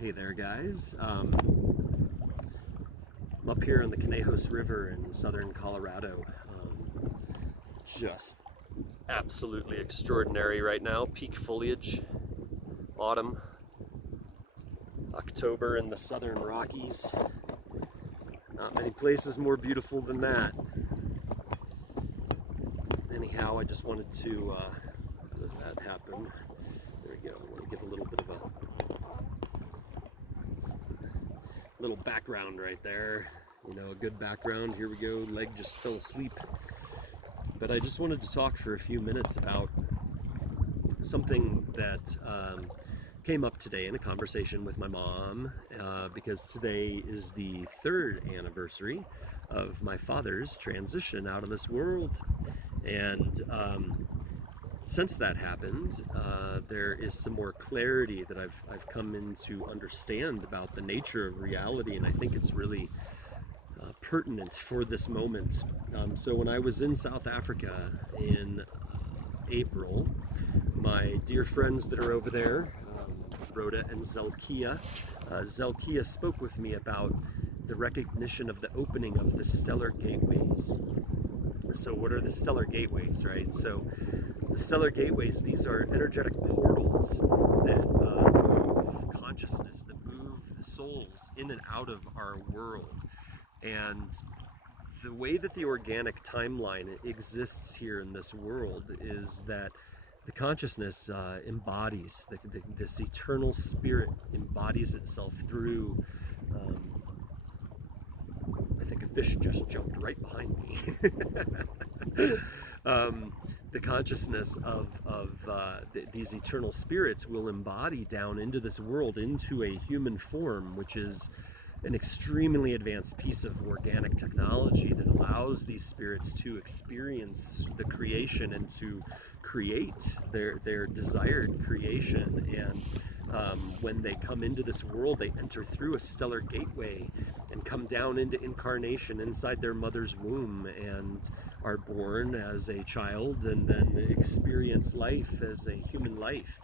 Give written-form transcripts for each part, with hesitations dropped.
Hey there, guys. I'm up here on the Conejos River in southern Colorado. Just absolutely extraordinary right now. Peak foliage, autumn, October in the southern Rockies. Not many places more beautiful than that. Anyhow, I just wanted to let that happen. There we go. I want to give a little bit of a little background right there. You know, a good background. Here we go. Leg just fell asleep. But I just wanted to talk for a few minutes about something that came up today in a conversation with my mom, because today is the 3rd anniversary of my father's transition out of this world. And since that happened, there is some more clarity that I've come in to understand about the nature of reality, and I think it's really pertinent for this moment. So when I was in South Africa in April, my dear friends that are over there, Rhoda and Zelkia spoke with me about the recognition of the opening of the stellar gateways. So what are the stellar gateways, right? So the stellar gateways, these are energetic portals that move consciousness, that move the souls in and out of our world. And the way that the organic timeline exists here in this world is that the consciousness embodies, this eternal spirit embodies itself through, I think a fish just jumped right behind me. The consciousness of these eternal spirits will embody down into this world, into a human form, which is an extremely advanced piece of organic technology that allows these spirits to experience the creation and to create their desired creation. And when they come into this world, they enter through a stellar gateway and come down into incarnation inside their mother's womb and are born as a child and then experience life as a human life.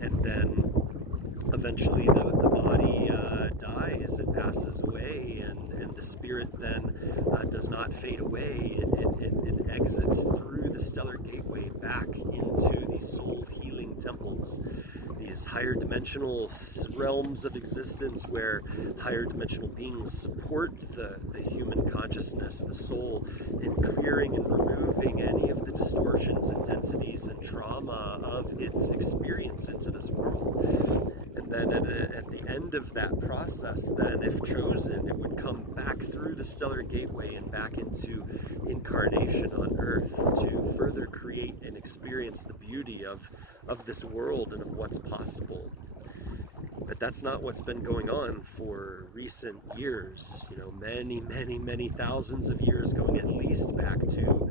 And then eventually the body dies, it passes away, and the spirit then does not fade away. It exits through the stellar gateway back into the soul healing temples, these higher dimensional realms of existence where higher dimensional beings support the human consciousness, the soul, in clearing and removing any of the distortions and densities and trauma of its experience into this world. And then at the end of that process, then if chosen, it would come back through the stellar gateway and back into incarnation on earth to further create and experience the beauty of this world and of what's possible. But that's not what's been going on for recent years, you know, many thousands of years, going at least back to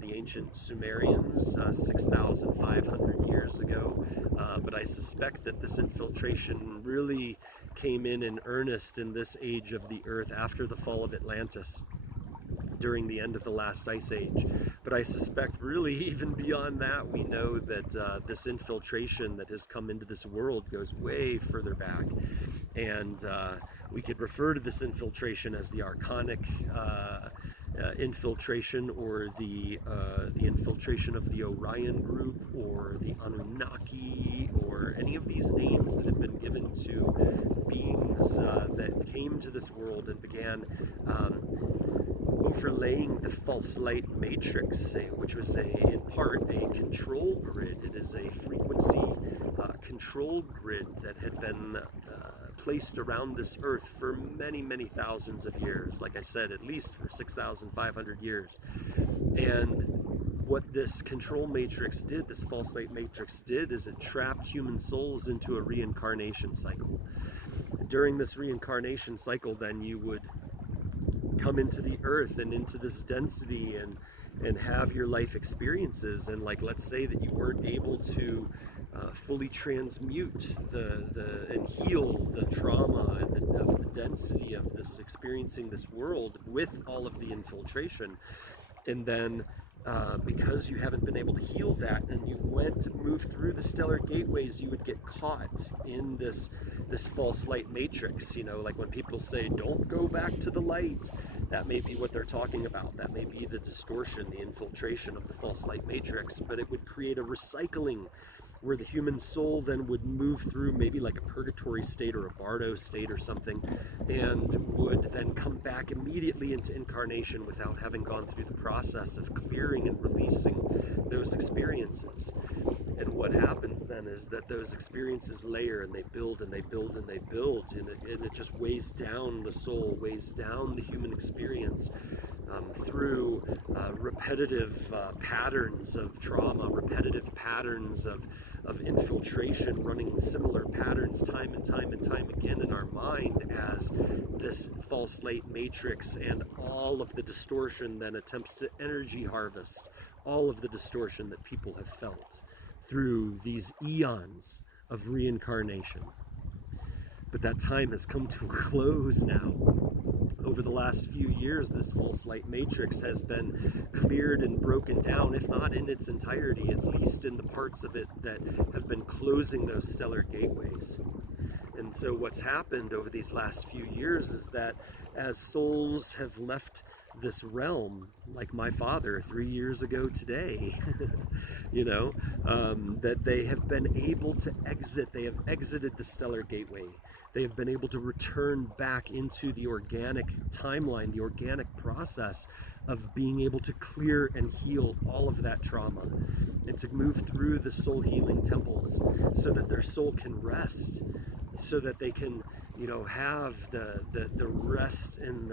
the ancient Sumerians 6,500 years ago. But I suspect that this infiltration really came in earnest in this age of the earth after the fall of Atlantis, during the end of the last ice age. But I suspect really even beyond that, we know that this infiltration that has come into this world goes way further back. And we could refer to this infiltration as the archonic infiltration, or the infiltration of the Orion group, or the Anunnaki, or any of these names that have been given to beings that came to this world and began overlaying the false light matrix, which was in part a control grid. It is a frequency control grid that had been placed around this earth for many thousands of years. Like I said, at least for 6,500 years. And what this control matrix did, this false light matrix did, is it trapped human souls into a reincarnation cycle. During this reincarnation cycle, then you would come into the earth and into this density and have your life experiences. And like, let's say that you weren't able to fully transmute and heal the trauma of the density of this experiencing this world with all of the infiltration. And then because you haven't been able to heal that, and you went to move through the stellar gateways, you would get caught in this false light matrix. Like when people say, don't go back to the light, that may be what they're talking about. That may be the distortion, the infiltration of the false light matrix, but it would create a recycling where the human soul then would move through maybe like a purgatory state or a bardo state or something, and would then come back immediately into incarnation without having gone through the process of clearing and releasing those experiences. And what happens then is that those experiences layer, and they build and they build and they build, and it just weighs down the soul, weighs down the human experience, through repetitive patterns of trauma, repetitive patterns of infiltration, running similar patterns time and time and time again in our mind, as this false light matrix and all of the distortion then attempts to energy harvest all of the distortion that people have felt through these eons of reincarnation. But that time has come to a close now. Over the last few years, this false light matrix has been cleared and broken down, if not in its entirety, at least in the parts of it that have been closing those stellar gateways. And so what's happened over these last few years is that as souls have left this realm, like my father 3 years ago today, that they have been able to exit, they have exited the stellar gateway. They have been able to return back into the organic timeline, the organic process of being able to clear and heal all of that trauma, and to move through the soul healing temples so that their soul can rest, so that they can, have the rest and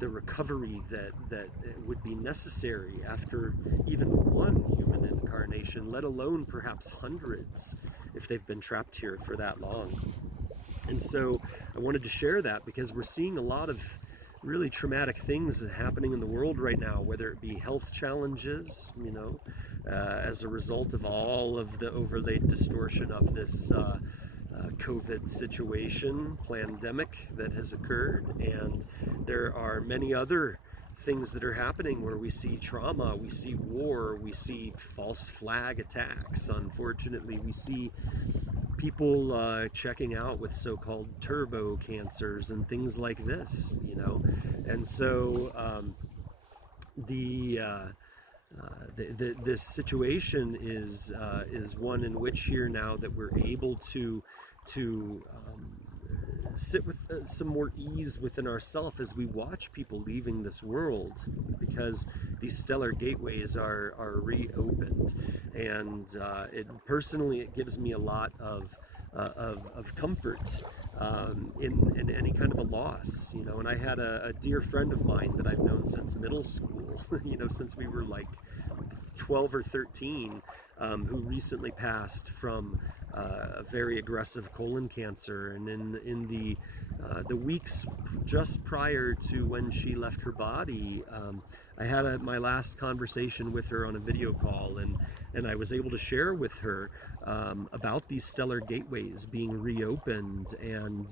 the recovery that would be necessary after even one human incarnation, let alone perhaps hundreds if they've been trapped here for that long. And so I wanted to share that because we're seeing a lot of really traumatic things happening in the world right now, whether it be health challenges, as a result of all of the overlaid distortion of this COVID situation, pandemic that has occurred. And there are many other things that are happening where we see trauma, we see war, we see false flag attacks. Unfortunately, we see people checking out with so-called turbo cancers and things like this, and so this situation is one in which here now that we're able to sit with some more ease within ourselves as we watch people leaving this world, because these stellar gateways are reopened, and it gives me a lot of comfort in any kind of a loss, and I had a dear friend of mine that I've known since middle school, since we were like 12 or 13, who recently passed from a very aggressive colon cancer. And in the weeks just prior to when she left her body, I had my last conversation with her on a video call, and I was able to share with her about these stellar gateways being reopened, and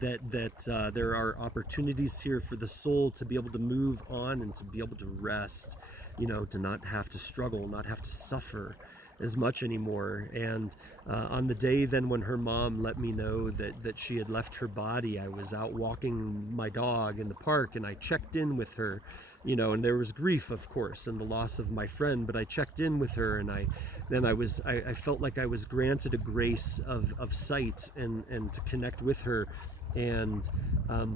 that there are opportunities here for the soul to be able to move on and to be able to rest, to not have to struggle, not have to suffer as much anymore. And on the day then when her mom let me know that she had left her body, I was out walking my dog in the park, and I checked in with her, and there was grief, of course, and the loss of my friend, but I checked in with her, and I felt like I was granted a grace of sight and to connect with her, and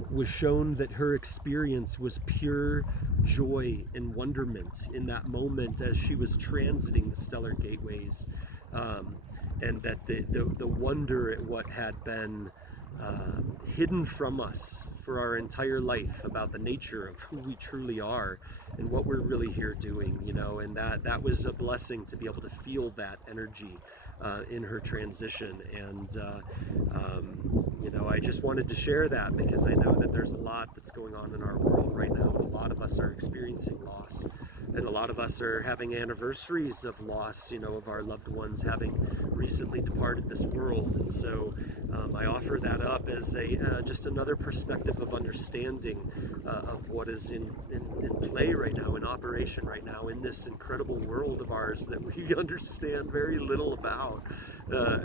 was shown that her experience was pure joy and wonderment in that moment as she was transiting the stellar gateways, and that the wonder at what had been hidden from us for our entire life about the nature of who we truly are and what we're really here doing, and that was a blessing to be able to feel that energy in her transition. And I just wanted to share that because I know that there's a lot that's going on in our world right now. A lot of us are experiencing loss, and a lot of us are having anniversaries of loss, of our loved ones having recently departed this world. And so I offer that up as a just another perspective of understanding of what is in play right now, in operation right now, in this incredible world of ours that we understand very little about,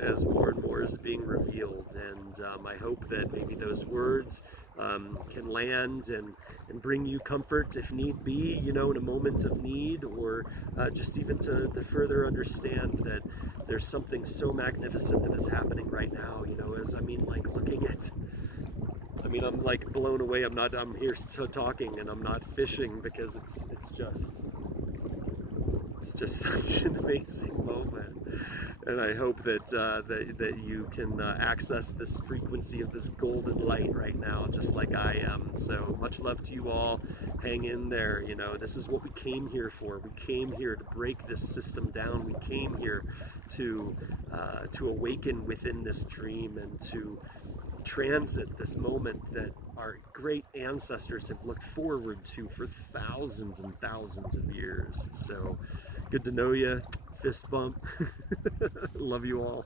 as more and more is being revealed. And I hope that maybe those words can land and bring you comfort if need be, in a moment of need, or just even to further understand that there's something so magnificent that is happening right now, like looking at, I'm like blown away. I'm here so talking, and I'm not fishing because it's just such an amazing moment. And I hope that that you can access this frequency of this golden light right now, just like I am. So much love to you all. Hang in there. This is what we came here for. We came here to break this system down. We came here to awaken within this dream and to transit this moment that our great ancestors have looked forward to for thousands and thousands of years. So good to know you. Fist bump. Love you all.